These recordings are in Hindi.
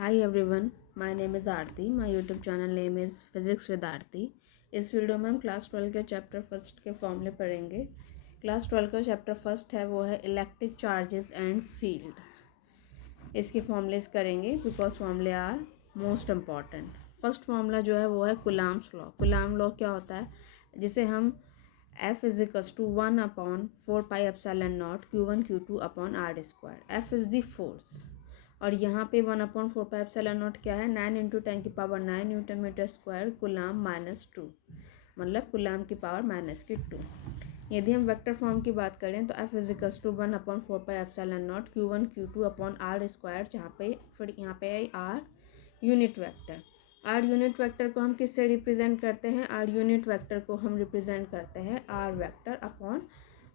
Hi everyone, my name is Aarti. My YouTube channel name is Physics with Aarti. इस वीडियो में हम क्लास 12 के चैप्टर फर्स्ट के फॉर्मूले पढ़ेंगे। क्लास 12 का चैप्टर फर्स्ट है वो है इलेक्ट्रिक चार्जेस एंड फील्ड। इसके फॉर्मूलेस करेंगे बिकॉज फॉर्मूले are most important. First formula जो है वो है कुलाम्स लॉ। कुलाम लॉ क्या होता है, जिसे हम F is equals to 1/4πε0 Q1 Q2 upon R square. F is the force और यहाँ पे 1/4πε0 क्या है, 9 × 10⁹ न्यूटन मीटर स्क्वायर कुलाम -2, मतलब कुलाम की पावर -2। यदि हम वेक्टर फॉर्म की बात करें तो F is equals to 1/4πε0 Q1 Q2 upon R square, जहाँ पे फिर यहाँ पे है R unit vector. R unit vector को हम किससे रिप्रेजेंट करते हैं, आर यूनिट वेक्टर को हम रिप्रेजेंट करते हैं आर वेक्टर अपॉन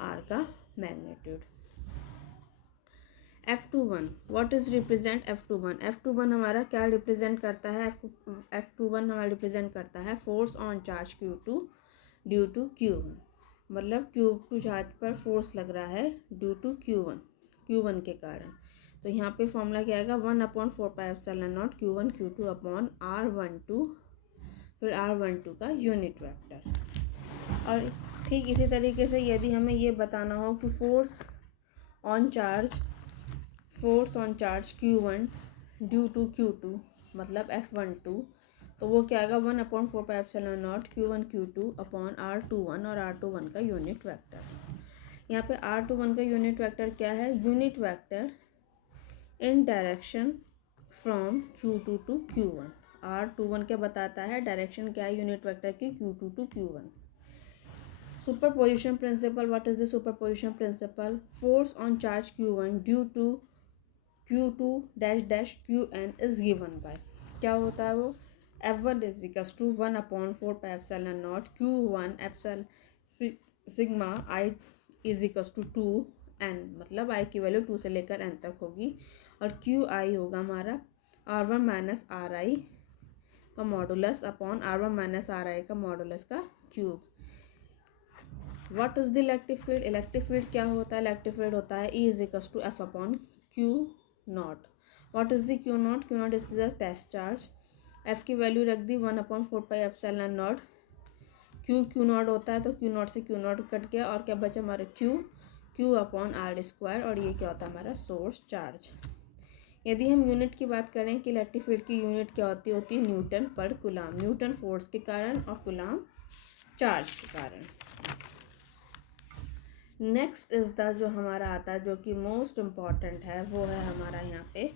आर का magnitude. F21 what is represent F21? F21 हमारा क्या रिप्रेजेंट करता है, F21 हमारा रिप्रेजेंट करता है force on charge Q2 due to Q1, मतलब Q2 चार्ज पर फोर्स लग रहा है ड्यू टू Q1 के कारण। तो यहाँ पे फॉर्मूला क्या आएगा, 1/4πε0 Q1 Q2 अपॉन R12, फिर R12 का यूनिट वेक्टर। और ठीक इसी तरीके से यदि हमें ये बताना हो कि force on charge Q1 due to Q2 मतलब F12, तो वो क्या आएगा 1/4πε0 Q1 Q2 अपॉन R21 और R21 का यूनिट वेक्टर। यहाँ पे R21 का यूनिट वेक्टर क्या है, unit vector in direction from Q2 to Q1। R21 क्या बताता है, डायरेक्शन क्या है यूनिट वेक्टर की Q2 to Q1। Superposition principle, what is the superposition principle? Force on charge Q1 due to Q2 dash Qn is given by, क्या होता है वो, F1 is equals to 1/4πε0 Q1 एप्सल sigma I is equals to 2n, मतलब I की वैल्यू 2 से लेकर n तक होगी, और QI होगा हमारा R1 माइनस RI का modulus upon R1 minus RI का मॉडुलस का cube. What is the electric field? Electric field क्या होता है, इलेक्ट्रिक फील्ड होता है E is equals to F upon Q0। What is the Q0? Q0 is the test charge. F की वैल्यू रख दी 1/4πε0, Q0 होता है तो Q0 से Q0 कट गया और क्या बचा हमारे Q अपॉन आर स्क्वायर, और ये क्या होता है हमारा सोर्स चार्ज। यदि हम यूनिट की बात करें कि इलेक्ट्रिक फील्ड की यूनिट क्या होती है न्यूटन पर कुलाम, न्यूटन फोर्स के कारण और कुलाम चार्ज के कारण। नेक्स्ट इज द जो हमारा आता है जो कि मोस्ट इम्पॉर्टेंट है, वो है हमारा यहाँ पे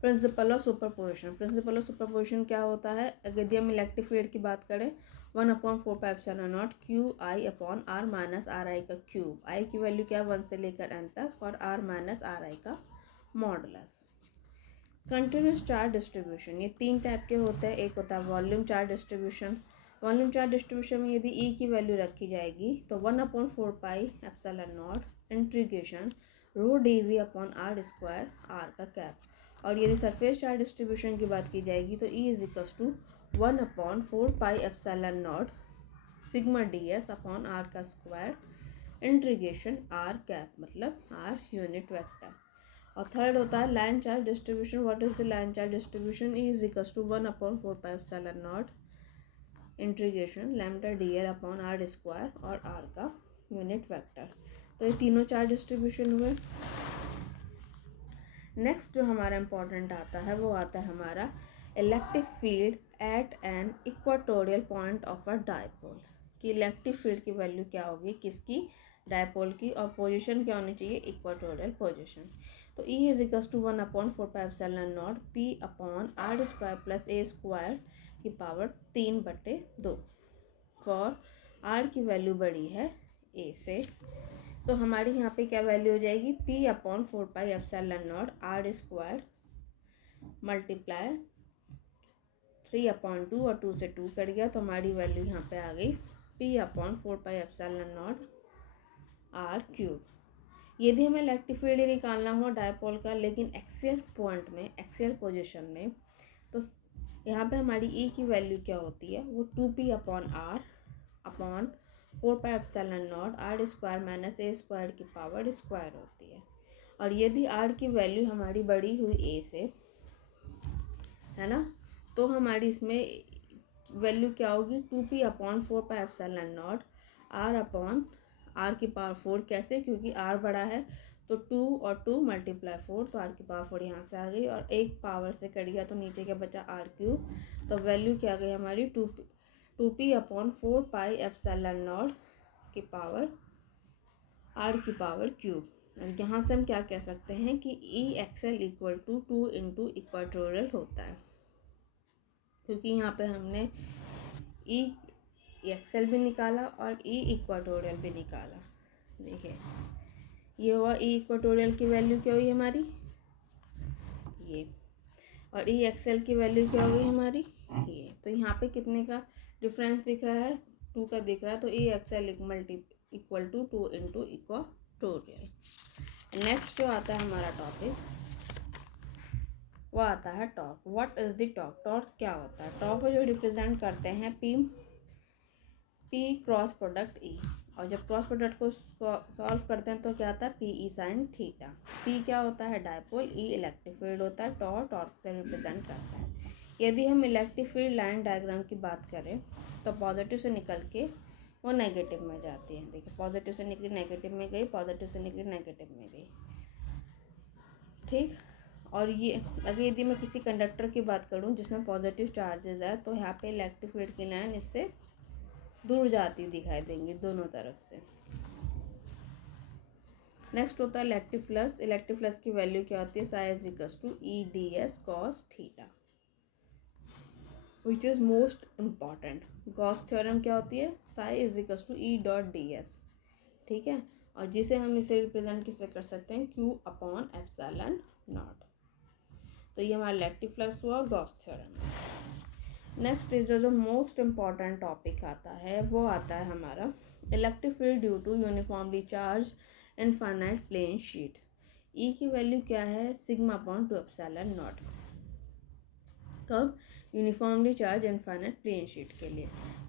principle of superposition. Principle of superposition क्या होता है, यदि हम इलेक्ट्रिक फील्ड की बात करें 1/4πε0 QI upon R minus RI का क्यूब। I की वैल्यू क्या है 1 से लेकर n तक, और R माइनस RI का मॉडुलस। कंटिन्यूस चार्ज डिस्ट्रीब्यूशन, ये 3 टाइप के होते हैं। एक होता है volume charge distribution. Volume charge distribution में यदि E की वैल्यू रखी जाएगी तो 1/4πε0 integration ρdV upon R square R का कैप। और यदि सरफेस चार्ज डिस्ट्रीब्यूशन की बात की जाएगी तो E is equals to 1/4πε0 sigma ds upon R का स्क्वायर इंटीग्रेशन R कैप, मतलब R यूनिट वेक्टर। और थर्ड होता है line charge distribution. What is the line charge distribution? E is equals to 1/4πε0 integration lambda dl upon R square और R का यूनिट वेक्टर। तो ये तीनों चार्ज डिस्ट्रीब्यूशन हुए। नेक्स्ट जो हमारा इम्पोर्टेंट आता है वो आता है हमारा electric field at an equatorial point of a dipole, कि इलेक्ट्रिक फील्ड की वैल्यू क्या होगी, किसकी, डायपोल की, और पोजीशन क्या होनी चाहिए, इक्वाटोरियल पोजीशन। तो E is equals to 1/4πε0 P upon R square plus A square की पावर 3/2 फॉर R की वैल्यू बड़ी है A से। तो हमारी यहाँ पे क्या वैल्यू हो जाएगी, P/4πε0 R स्क्वायर मल्टीप्लाई 3/2, और 2 से 2 कट गया तो हमारी वैल्यू यहाँ पे आ गई P/4πε0 R क्यूब। यदि हमें इलेक्ट्रिक फील्ड निकालना हो डायपोल का, लेकिन एक्सियल पॉइंट में, एक्सियल पोजीशन में, तो यहाँ पे हमारी E की वैल्यू क्या होती है, वो 2P upon R upon 4πε0 R square minus A square की पावर स्क्वायर होती है। और यदि आर की वैल्यू हमारी बड़ी हुई ए से, है ना, तो हमारी इसमें वैल्यू क्या होगी, 2p/4πε0 r/4 कैसे, क्योंकि r बड़ा है तो 2 और 2 × 4, तो r⁴ यहाँ से आ गई और एक पावर से कट गया तो नीचे क्या बचा r³। तो वैल्यू क्या आ गई हमारी 2p/4πε0 की पावर r⁵। और यहाँ से हम क्या कह सकते हैं कि EXL = 2 × इक्वेटोरियल होता है, क्योंकि यहाँ पे हमने EXL भी निकाला और इक्वेटोरियल भी निकाला। देखिए ये हुआ इक्वेटोरियल की वैल्यू क्या हुई हमारी ये, और EXL की वैल्यू क्या हुई हमारी ये। तो यहाँ पे कितने का डिफरेंस दिख रहा है, 2 का दिख रहा है। तो EXL = 2 × इक्वेटोरियल। नेक्स्ट जो आता है हमारा टॉपिक वो आता है torque. What is the torque? Torque क्या होता है? टॉर्क को जो रिप्रेजेंट करते हैं पी क्रॉस प्रोडक्ट ई, और जब क्रॉस प्रोडक्ट को सॉल्व करते हैं तो क्या आता है PE sin थीटा। P क्या होता है, डायपोल, E इलेक्ट्रिक फील्ड होता है, टॉर्क से रिप्रेजेंट करता है। यदि हम इलेक्ट्रिक फील्ड लाइन डायग्राम की बात करें तो पॉजिटिव से निकल के वो नेगेटिव में जाती है। देखिए पॉजिटिव से निकली नेगेटिव में गई, पॉजिटिव से निकली नेगेटिव में गई, ठीक। और ये अगर यदि मैं किसी कंडक्टर की बात करूं जिसमें पॉजिटिव चार्जेस है तो यहाँ पे इलेक्ट्रिक फील्ड की लाइन इससे दूर जाती दिखाई देंगी दोनों तरफ से। नेक्स्ट होता है इलेक्ट्रिक फ्लक्स। इलेक्ट्रिक फ्लक्स की वैल्यू क्या होती है, psi = EdS cos theta, which is most important. Gauss theorem क्या होती है, psi = E.ds, ठीक है। और जिसे हम इसे रिप्रेजेंट किससे कर सकते हैं, Q/ε0। तो ये हमारा इलेक्ट्रिक फ्लक्स हुआ गॉस थ्योरम। नेक्स्ट जो मोस्ट इम्पॉर्टेंट टॉपिक आता है वो आता है हमारा electric field due to uniformly charge infinite plane sheet. E की वैल्यू क्या है, σ/2ε0। कब, uniformly charge infinite plane sheet के लिए।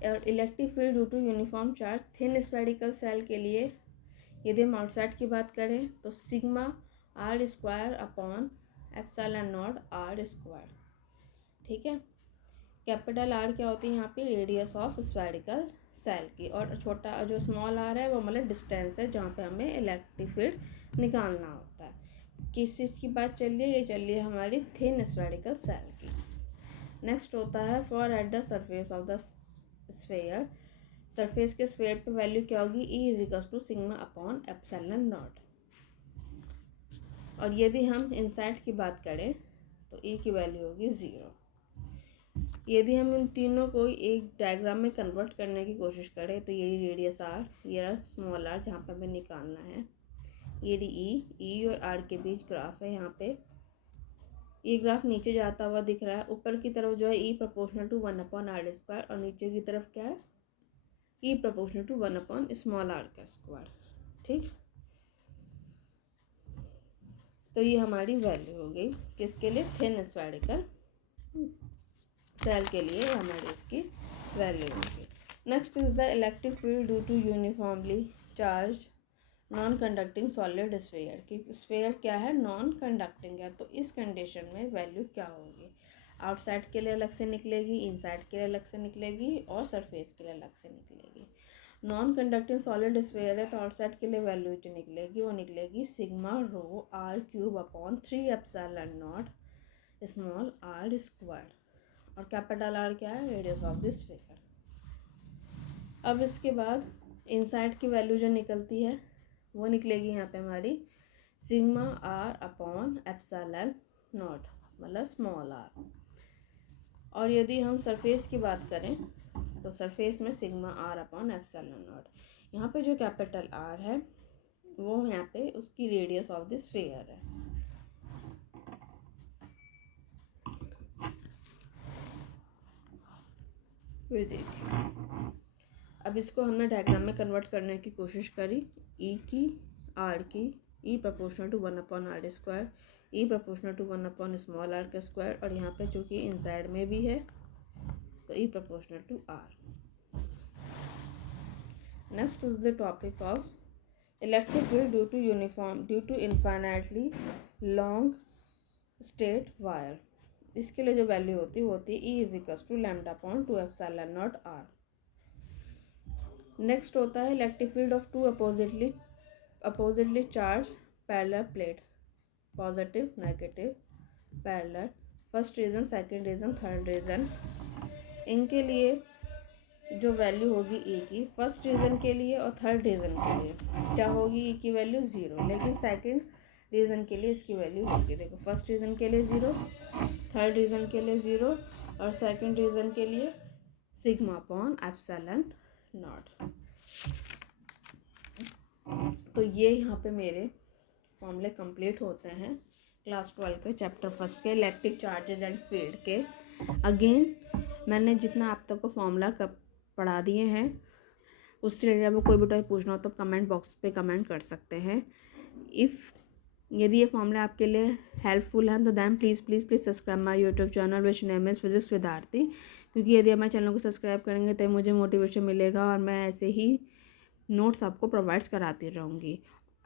और electric field due to uniform charge thin spherical shell के लिए यदि हम आउटसाइड की बात करें तो σr²/ε0r², ठीक है। कैपिटल आर क्या होती है यहाँ पे, रेडियस ऑफ स्फेरिकल सेल की, और छोटा जो स्मॉल आर है वो मतलब डिस्टेंस है जहाँ पे हमें इलेक्ट्रिक फील्ड निकालना होता है। किस चीज़ की बात चल रही है, ये चल रही है हमारी थिन स्फेरिकल सेल की। नेक्स्ट होता है for at the surface of the sphere. Surface के स्फेयर पे वैल्यू क्या होगी, E = σ/ε0। और यदि हम इनसाइड की बात करें तो E की वैल्यू होगी 0। यदि हम इन तीनों को एक डायग्राम में कन्वर्ट करने की कोशिश करें तो ये रेडियस r, ये स्मॉल r जहाँ पे हमें निकालना है, ये E और r के बीच ग्राफ है। यहाँ पे ये ग्राफ नीचे जाता हुआ दिख रहा है, ऊपर की तरफ जो है E = 1/r², और नीचे की तरफ क्या है, E = 1/r², ठीक। तो ये हमारी वैल्यू हो गई किसके लिए, थिन स्फेरिकल सेल के लिए हमारी इसकी वैल्यू होगी। Next is the electric field due to uniformly charge non conducting solid sphere. कि स्फेयर क्या है, नॉन कंडक्टिंग है, तो इस कंडीशन में वैल्यू क्या होगी, आउटसाइड के लिए अलग से निकलेगी, इनसाइड के लिए अलग से निकलेगी, और सरफेस के लिए अलग से निकलेगी। नॉन कंडक्टिंग सॉलिड स्फेयर है तो आउटसाइड के लिए वैल्यू जो निकलेगी वो निकलेगी σr³/3ε0r², और कैपिटल R क्या है, रेडियस ऑफ दिस स्फेयर। अब इसके बाद इनसाइड की वैल्यू जो निकलती है वो निकलेगी यहाँ पे हमारी σr/ε0, मतलब स्मॉल r। और यदि हम सरफेस की बात करें तो सरफेस में σr/ε0। यहाँ पे जो कैपिटल R है वो यहाँ पे उसकी रेडियस ऑफ दिस स्फेयर है। अब इसको हमने डायग्राम में कन्वर्ट करने की कोशिश करी, E की, R की, E = 1/r², E = 1/r², और यहाँ पे चूँकि इनसाइड में भी है तो E = R। Next is the topic of electric field due to infinitely long straight wire, इसके लिए जो वैल्यू होती है वो होती है E is equal to lambda upon 2 epsilon naught R। Next होता है electric field of two oppositely charge parallel plate, positive negative parallel, first region second region third region, इनके लिए जो वैल्यू होगी E की फर्स्ट रीजन के लिए और थर्ड रीजन के लिए क्या होगी, E की वैल्यू 0, लेकिन सेकंड रीजन के लिए इसकी वैल्यू होगी, देखो फर्स्ट रीजन के लिए 0, थर्ड रीजन के लिए 0 और सेकंड रीजन के लिए सिग्मा अपॉन एप्सिलॉन नॉट। तो ये यहाँ पे मेरे फॉर्मूले कंप्लीट होते हैं क्लास 12 के चैप्टर फर्स्ट के इलेक्ट्रिक चार्जेस एंड फील्ड के। अगेन मैंने जितना आप तक को फॉर्मूला पढ़ा दिए हैं, उससे रिलेटेड आपको कोई भी टॉपिक पूछना हो तो कमेंट बॉक्स पे कमेंट कर सकते हैं। यदि ये फॉर्मूला आपके लिए हेल्पफुल हैं तो then please subscribe my YouTube channel which name is physics with Aarti, क्योंकि यदि आप मेरे चैनल को सब्सक्राइब करेंगे तो मुझे मोटिवेशन मिलेगा और मैं ऐसे ही नोट्स आपको प्रोवाइड्स कराती रहूँगी।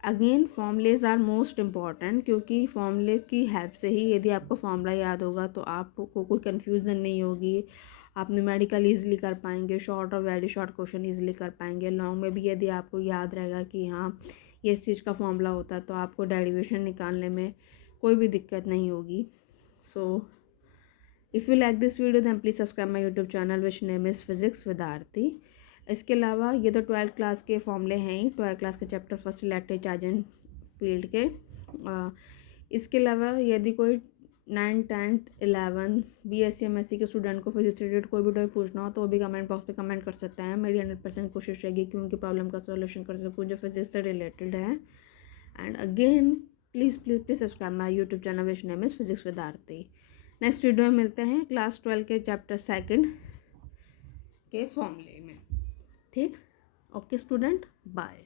Again formulas are most important, क्योंकि फॉर्मूले की हेल्प से ही यदि आपको फॉर्मूला याद होगा तो आपको कोई कन्फ्यूज़न नहीं होगी, आप न्यूमेरिकल ईजिली कर पाएंगे, शॉर्ट और वेरी शॉर्ट क्वेश्चन ईजिली कर पाएंगे। लॉन्ग में भी यदि आपको याद रहेगा कि हाँ ये इस चीज़ का फॉर्मूला होता है तो आपको डेरिवेशन निकालने में कोई भी दिक्कत नहीं होगी। So if you like this video then please subscribe my YouTube channel which name is physics with Aarti. इसके अलावा ये तो 12th क्लास के फॉर्मूले हैं ही, 12th क्लास के chapter first electric charge and field के। इसके अलावा यदि कोई 9th 10th 11 BSc MSc के स्टूडेंट को फिजिक्स से रिलेटेड कोई भी टॉपिक पूछना हो तो वो भी कमेंट बॉक्स पे कमेंट कर सकते हैं। मेरी 100% कोशिश रहेगी कि उनकी प्रॉब्लम का सॉल्यूशन कर सकूँ जो फिजिक्स से रिलेटेड है। And again please subscribe my YouTube channel which name is physics with Aarti. Next video में मिलते हैं क्लास 12 के चैप्टर सेकंड के फॉर्मूले में। ठीक, ओके स्टूडेंट, बाय।